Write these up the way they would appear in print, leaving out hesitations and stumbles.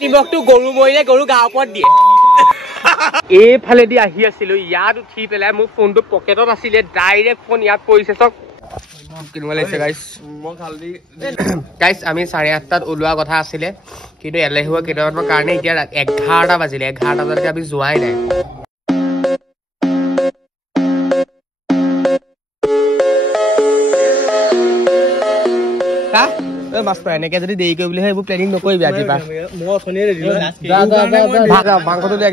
নিমখটো গৰু মৰিলে গৰু গা ওপৰত দিয়ে এইফালেদি আহি আছিলো ইয়াত উঠি পেলাই মোৰ ফোনটো পকেটত আছিলে ডাইৰেক্ট ফোন ইয়াত পৰিছে চক কিনিব লাগিছে গাইছ আমি 8:30টাত ওলোৱা কথা আছিলে কিন্তু এলেহুৱা কেইটামানৰ কাৰণে এতিয়া 11টা বাজিলে 11টা বজালৈকে আমি যোৱাই নাই মাছ পাই এনেকে যদি দেৰি কৰি বুলি এইবোৰ প্লেনিং নকৰিবি আজি পা মাংসটো লৈ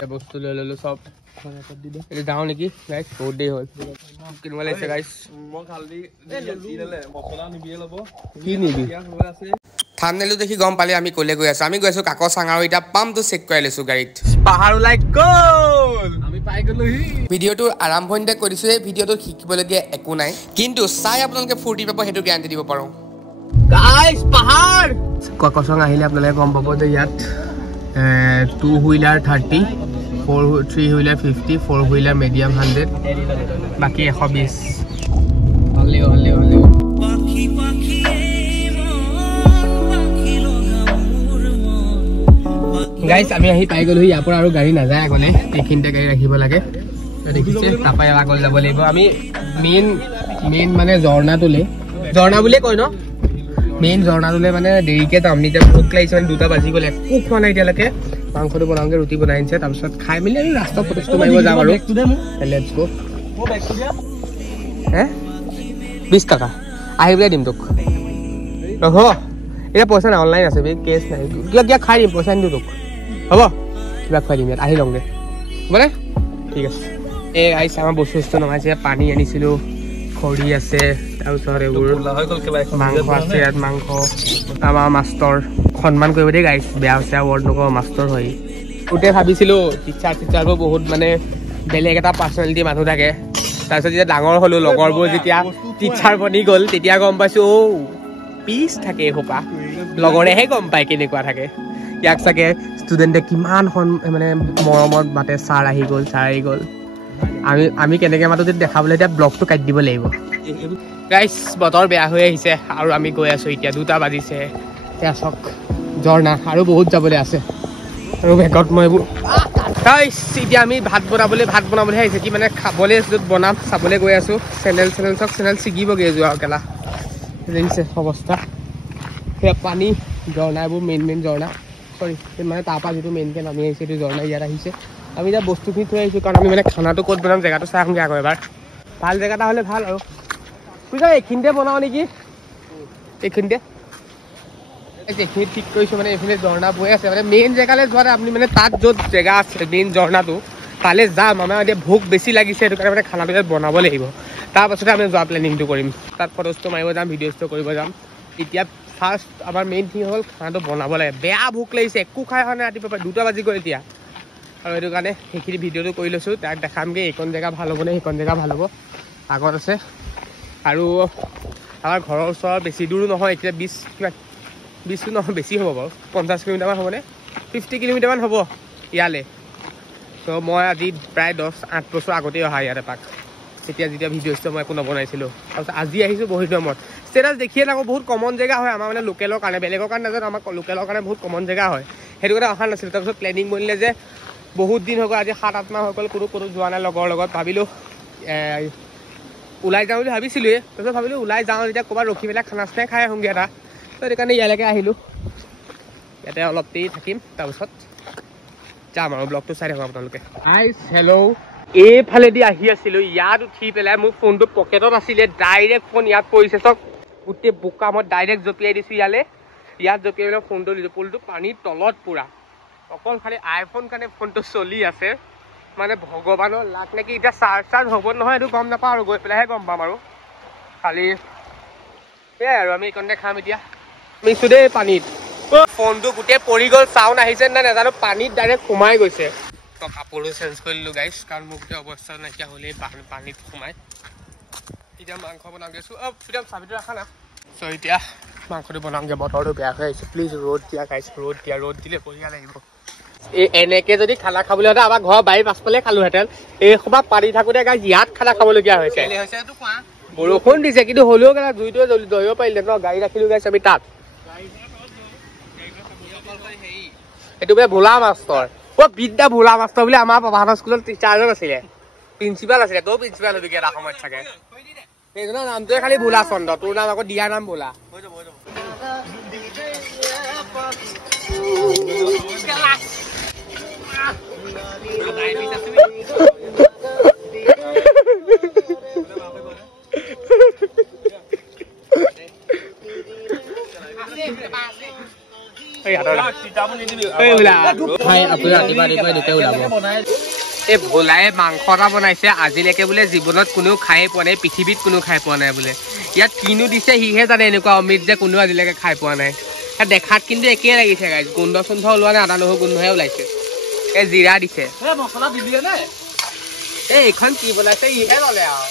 যা বস্তু লৈ ললো চব যাওঁ নেকি গাইছ বহুত দেৰি হ'ল কিনিব লাগিছে গাইছ কি নিবি থাম্বনেইলটো দেখি গম পালে আমি কলে গৈ আছো আমি গৈ আছো কাকো চাঙাৰ এতিয়া পাম্পটো চেক কৰি লৈছো গাড়ীত পাহাৰ ওলাই গ'ল আমি পাই গ'লোহি ভিডিঅ'টোৰ আৰম্ভণিতে কৈ দিছো এই ভিডিঅ'টোত শিকিবলগীয়া একো নাই কিন্তু চাই আপোনালোকে ফূৰ্তি পাব সেইটো গেৰাণ্টি দিব পাৰো গাইছ পাহাৰ কাকো চাঙ আহিলে আপোনালোকে গম পাব যে ইয়াত 2 হুইলাৰ 30 3 হুইলাৰ 50 4 হুইলাৰ মিডিয়াম 100 বাকি 120 হলে গাইছ আমি আহি পাই গ'লো ইয়াৰ পৰা আৰু গাড়ী নাযায় আগলে এইখিনিতে গাড়ী ৰাখিব লাগে দেখিছে তাপাই আগল যাব লাগিব আমি মেইন মানে ঝৰ্ণা বুলিয়ে কয় ন মেইন ঝৰ্ণাটোলে মানে দেৰিকে যাম এতিয়া ভোক লাগিছে মানে 2টা বাজি গ'লে একো খোৱা নাই এতিয়ালৈকে মাংসটো বনাওঁগে ৰুটি বনাই আনিছে তাৰপিছত খাই মেলি আমি ৰাস্তাত ফটো মাৰিব যাম আৰু লেটছ গো 20 টকা আহি পেলাই দিম তোক ৰহ এতিয়া পইচা নাই অনলাইন আছে কেছ নাই কিবা খাই দিম পইচা নিদিওঁ তোক হ'ব কিবা খুৱাই দিম ইয়াত আহি লওঁগে হ'বনে ঠিক আছে এই আহিছে আমাৰ বস্তু নমাইছে পানী আনিছিলোঁ খৰি আছে তাৰপিছত এইবোৰ মাংস আছে ইয়াত মাংস আমাৰ মাষ্টৰ সন্মান কৰিব দেই গাইছ বেয়া হৈছে ৱৰ্ড নকওঁ মাষ্টৰ হয় গোটেই ভাবিছিলোঁ টিচাৰবোৰ বহুত মানে বেলেগ এটা পাৰ্চনেলিটি মানুহ থাকে তাৰপিছত যেতিয়া ডাঙৰ হ'লোঁ লগৰবোৰ যেতিয়া টিচাৰ বনি গ'ল তেতিয়া গম পাইছোঁ পিচ থাকে এসোপা লগৰেহে গম পায় কেনেকুৱা থাকে ইয়াক চাগে ষ্টুডেণ্টে কিমান মানে মৰমত মাতে ছাৰ আহি গ'ল আমি কেনেকৈ মাতো যদি দেখাবলৈ এতিয়া ব্লগটো কাটি দিব লাগিব গাইছ বতৰ বেয়া হৈ আহিছে আৰু আমি গৈ আছোঁ এতিয়া 2টা বাজিছে এতিয়া চাওক ঝৰ্ণা আৰু বহুত যাবলৈ আছে আৰু বেগত মই এইবোৰ গাইছ এতিয়া আমি ভাত বনাবলৈ আহিছে কি মানে খাবলৈ য'ত বনাম চাবলৈ গৈ আছোঁ চেনেল ছিগিবগৈ যোৱা কেলা দেখিছে অৱস্থা সেয়া পানী ঝৰ্ণা এইবোৰ মেইন ঝৰ্ণা চৰি মানে তাৰপৰা যিটো মেইনকৈ নামি আহিছে সেইটো ঝৰ্ণা ইয়াত আহিছে আমি এতিয়া বস্তুখিনি থৈ আহিছোঁ কাৰণ আমি মানে খানাটো ক'ত বনাম জেগাটো চাই আহোঁগৈ আকৌ এবাৰ ভাল জেগা এটা হ'লে ভাল আৰু পূজা এইখিনিতে বনাওঁ নেকি এইখিনি ঠিক কৰিছোঁ মানে এইফালে ঝৰ্ণা বৈ আছে মানে মেইন জেগালৈ যোৱাতে আপুনি মানে তাত য'ত জেগা আছে মেইন ঝৰ্ণাটো তালৈ যাম আমাৰ এতিয়া ভোক বেছি লাগিছে সেইটো কাৰণে মানে খানাটো ইয়াত বনাব লাগিব তাৰপাছতে আমি যোৱা প্লেনিংটো কৰিম তাত ফটোজটো মাৰিব যাম ভিডিঅ'জটো কৰিব যাম এতিয়া ফাৰ্ষ্ট আমাৰ মেইন থিং হ'ল খানাটো বনাব লাগে বেয়া ভোক লাগিছে একো খাই হোৱা নাই ৰাতিপুৱা 2টা বাজি গ'ল এতিয়া আৰু সেইটো কাৰণে সেইখিনি ভিডিঅ'টো কৰি লৈছোঁ তাক দেখামগৈ এইকণ জেগা ভাল হ'বনে সেইকণ জেগা ভাল হ'ব আগত আছে আৰু আমাৰ ঘৰৰ ওচৰত বেছি দূৰো নহয় এতিয়া 20 নহয় বেছি হ'ব বাৰু 50 কিলোমিটাৰমান হ'বনে 50 কিলোমিটাৰমান হ'ব ইয়ালৈ ত' মই আজি প্ৰায় 8 বছৰ আগতেই অহা ইয়াত এপাক যেতিয়া ভিডিঅ'জটো মই একো নবনাইছিলোঁ তাৰপিছত আজি আহিছোঁ বহুত দিনৰ মূৰত ষ্টেটাছ দেখিয়ে থাকোঁ বহুত কমন জেগা হয় আমাৰ মানে লোকেলৰ কাৰণে বেলেগৰ কাৰণে নাজানো আমাৰ লোকেলৰ কাৰণে বহুত কমন জেগা হয় সেইটো কাৰণে অহা নাছিলোঁ তাৰপিছত প্লেনিং বনিলে যে বহুত দিন হৈ গ'ল আজি 7-8 মাহ হৈ গ'ল কোনো যোৱা নাই লগৰ লগত ভাবিলোঁ ওলাই যাওঁ বুলি ভাবিছিলোঁৱে তাৰপিছত ভাবিলোঁ ওলাই যাওঁ যেতিয়া ক'ৰবাত ৰখি পেলাই খানা চানাই খাই আহোঁগৈ এটা তো সেইটো কাৰণে ইয়ালৈকে আহিলোঁ ইয়াতে অলপ দেৰি থাকিম তাৰপিছত যাম আৰু ব্লগটো চাই থাকোঁ আপোনালোকে হেল্ল' এইফালেদি আহি আছিলোঁ ইয়াত উঠি পেলাই মোৰ ফোনটো পকেটত আছিলে ডাইৰেক্ট ফোন ইয়াত পৰিছে চব গোটেই বোকা মই ডাইৰেক্ট জঁপিয়াই দিছোঁ ইয়াত জঁপিয়াই পেলাই ফোনটো দিছোঁ পুলটো পানীৰ তলত পুৰা অকল খালি আইফোন কাৰণে ফোনটো চলি আছে মানে ভগৱানৰ লাক নেকি এতিয়া চাৰ্জ হ'ব নহয় এইটো গম নাপাওঁ আৰু গৈ পেলাইহে গম পাম আৰু খালি সেয়াই আৰু আমি এইকণতে খাম এতিয়া মিছোঁ দেই পানীত ফোনটো গোটেই পৰি গ'ল চাউণ্ড আহিছে নাই নাজানো পানীত ডাইৰেক্ট সোমাই গৈছে তো কাপোৰো চেঞ্জ কৰিলোঁ গাইছ কাৰণ মোৰ গোটেই অৱস্থা নাইকিয়া হ'লেই পানীত সোমাই এতিয়া মাংস বনাওঁ গৈছোঁ ফ্ৰীডম চাবিটো ৰাখা না চ' এতিয়া মাংসটো বনাওঁগৈ বতৰটো বেয়া হৈ আহিছে প্লিজ ৰ'দ দিয়া গাইছ ৰ'দ দিলে বঢ়িয়া লাগিব এনেকে যদি খানা খাবলৈ হ'লে আমাৰ ঘৰৰ বাৰীৰ পাছফালে খালোহেঁতেন এই সোপা পানী থাকোঁতে গাইছ ইয়াত খানা খাবলগীয়া হৈছে বৰষুণ দিছে কিন্তু হ'লেও কেলা জুইটোৱে ধৰিব পাৰিলে ন গাড়ী ৰাখিলো গাইছ আমি তাত এইটো বোলে ভোলা মাষ্টৰ বিদ্যা ভোলা মাষ্টৰ বুলি আমাৰ প্ৰভাতৰ স্কুলত টিচাৰজন আছিলে প্ৰিন্সিপাল আছিলে তই প্ৰিন্সিপাল হবি এটা সময়ত চাগে সেইজনৰ নামটোৱে খালি ভোলা চন্দ্ৰ তোৰ নাম আকৌ দিয়া নাম ভোলা ভোলাই মাংস এটা বনাইছে আজিলৈকে বোলে জীৱনত কোনেও খাই পোৱা নাই পৃথিৱীত কোনো খাই পোৱা নাই বোলে ইয়াত কিনো দিছে সিহে জানে এনেকুৱা অমৃত যে কোনো আজিলৈকে খাই পোৱা নাই দেখাত কিন্তু একেই লাগিছে গাইজ গোন্ধ চোন্ধ ওলোৱা নাই আদা নহৰু গোন্ধহে ওলাইছে এই জিৰা দিছে এইখন কি বনাইছে ইহে ললে আৰু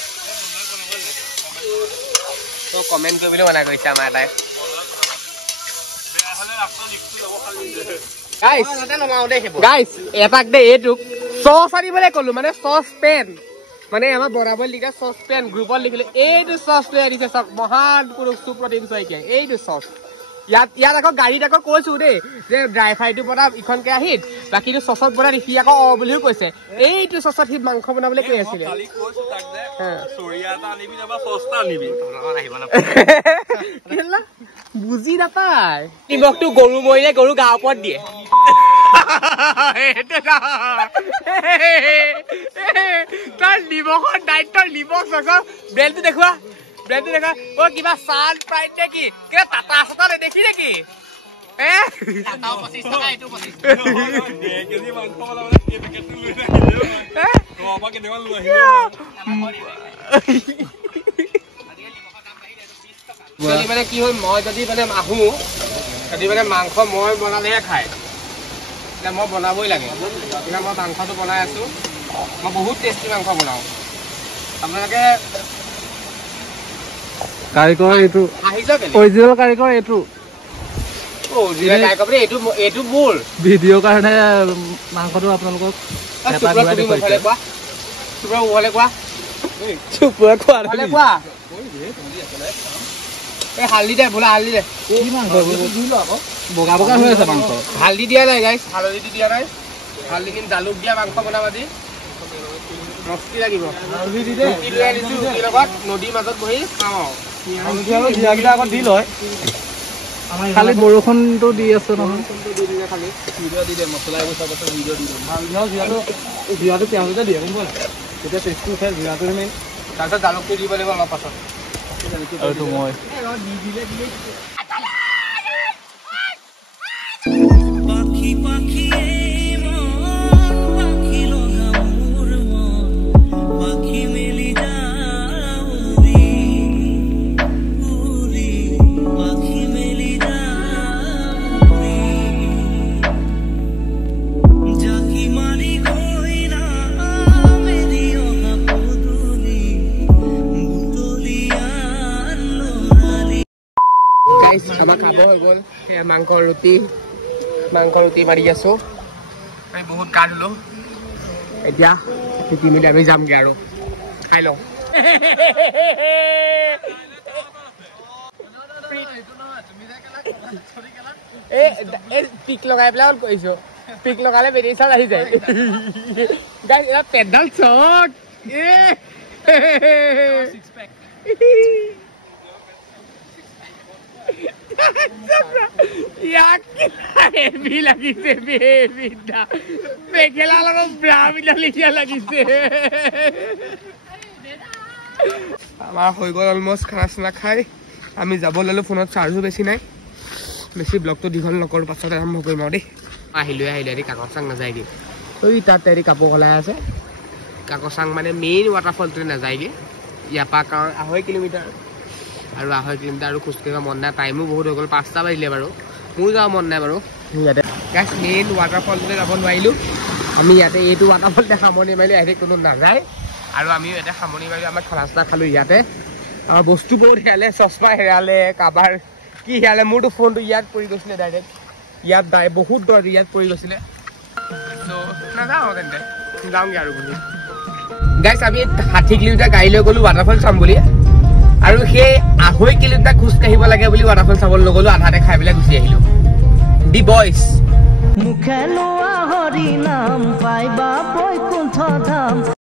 কমেণ্ট কৰিবলৈ মনা কৰিছে আমাৰ এটাই গাইজ এটাক দে এইটোক চচ আনিবলৈ কলো মানে চচ পেন মানে আমাৰ বনাবলৈ লিখা চচ পেন গ্ৰুপত লিখিলো এইটো চচটো আনিছে চাওক মহান পুৰুষ সুপ্ৰতিম শইকীয়া এইটো চচ ইয়াত আকৌ গাড়ীত আকৌ কৈছো দেই যে ড্ৰাই ফ্ৰাইটো বনাম ইখন কেৰাহীত বাকীটো চচত বনাই সি আকৌ বুলিও কৈছে এইটো চচত সি মাংস বনাবলৈ কৈ আছিলে বুজি নাপায় নিমখটো গৰু মৰিলে গৰু গাৰ ওপৰত দিয়ে তাৰ নিমখৰ দায়িত্ব নিমখ চচৰ ব্ৰেণ্ডটো দেখুৱা কিবা চান প্ৰাইড নেকি কিবা টাটা চাটা নেদেখি নেকি মানে কি হ'ল মই যদি মানে আহো যদি মানে মাংস মই বনালেহে খায় এতিয়া মই বনাবই লাগে এতিয়া মই মাংসটো বনাই আছো মই বহুত টেষ্টি মাংস বনাওঁ আপোনালোকে কাৰিকৰ এইটো অৰিজিনেল কাৰিকৰ এইটো এইটো মোৰ ভিডিঅ'ৰ কাৰণে মাংসটো আপোনালোকক হালধি দে বোলা হালধি দে বগা বগা হৈ আছে মাংস হালধি দিয়া নাই গাইছ হালধিটো দিয়া নাই হালধি কিন্তু জালুক দিয়া মাংস বনাম আজি ৰসি লাগিব লগত নদীৰ মাজত বহি খাওঁ আগত দি লয় খালি বৰষুণটো দি আছে নহয় খালি ভিডিঅ' দি দে মছলা এইবোৰ চব আছে ভিডিঅ' দি দে জিৰাটো পিঁয়াজতে দিয়ে গম পোৱা তেতিয়া টেষ্টটো উঠে জিৰাটো মেইন তাৰপিছত জালুকটো দিব লাগিব অলপ পাছত এইটো মই আমাৰ খাব হৈ গ'ল মাংসৰ ৰুটি মাৰি আছো আমি বহুত গা ধুলো এতিয়া শিকি মেলি আমি যামগে আৰু খাই লওঁ পিক লগাই পেলাই কৈছো পিক লগালে বেটেৰী চাৰ্জ আহি যায় পেডাল চক লাগিছে মেখেলা লগত ব্ৰা বিলা লিখিয়া লাগিছে আমাৰ হৈ গ'ল অলমষ্ট খানা চানা খাই আমি যাব ললো ফোনত চাৰ্জো বেছি নাই বেছি ব্লগটো দীঘল নকৰো পাছত আৰম্ভ কৰিম আৰু দেই আহিলো এৰি কাকত চাং নাযায়গে ঐ তাত এৰি কাপোৰ সলাই আছে কাকত চাং মানে মেইন ৱাটাৰফলটোৱে নাযায়গে ইয়াৰ পৰা কাৰণ 2.5 কিলোমিটাৰ আৰু 2.5 কিলোমিটাৰ আৰু খোজকাঢ়িব মন নাই টাইমো বহুত হৈ গ'ল 5টা বাজিলে বাৰু মোৰ যাব মন নাই বাৰু ইয়াতে গাইছ মেইন ৱাটাৰফলটোতে যাব নোৱাৰিলোঁ আমি ইয়াতে এইটো ৱাটাৰফলতে সামৰণি মাৰিলোঁ ইয়াতে কোনো নাযায় আৰু আমিও ইয়াতে সামৰণি মাৰিলোঁ আমাৰ খানা চানা খালোঁ ইয়াতে বস্তু বহুত হেৰালে চচমা হেৰালে কাবাৰ কি হেৰালে মোৰতো ফোনটো ইয়াত পৰি গৈছিলে ডাইৰেক্ট ইয়াত বহুত দূৰত ইয়াত পৰি গৈছিলে নাযাওঁ তেন্তে যাওঁগৈ আৰু বুলি গাইছ আমি 60 কিলোমিটাৰ গাড়ী লৈ গ'লোঁ ৱাটাৰফল চাম বুলি আৰু সেই 2.5 কিলোমিটাৰ খোজ কাঢ়িব লাগে বুলি ৱাটাৰফল চাবলৈ নগলো আধাতে খাই পেলাই গুচি আহিলো দি বয়স মুখে লোৱা হৰি নাম পাইবা বৈকুণ্ঠ ধাম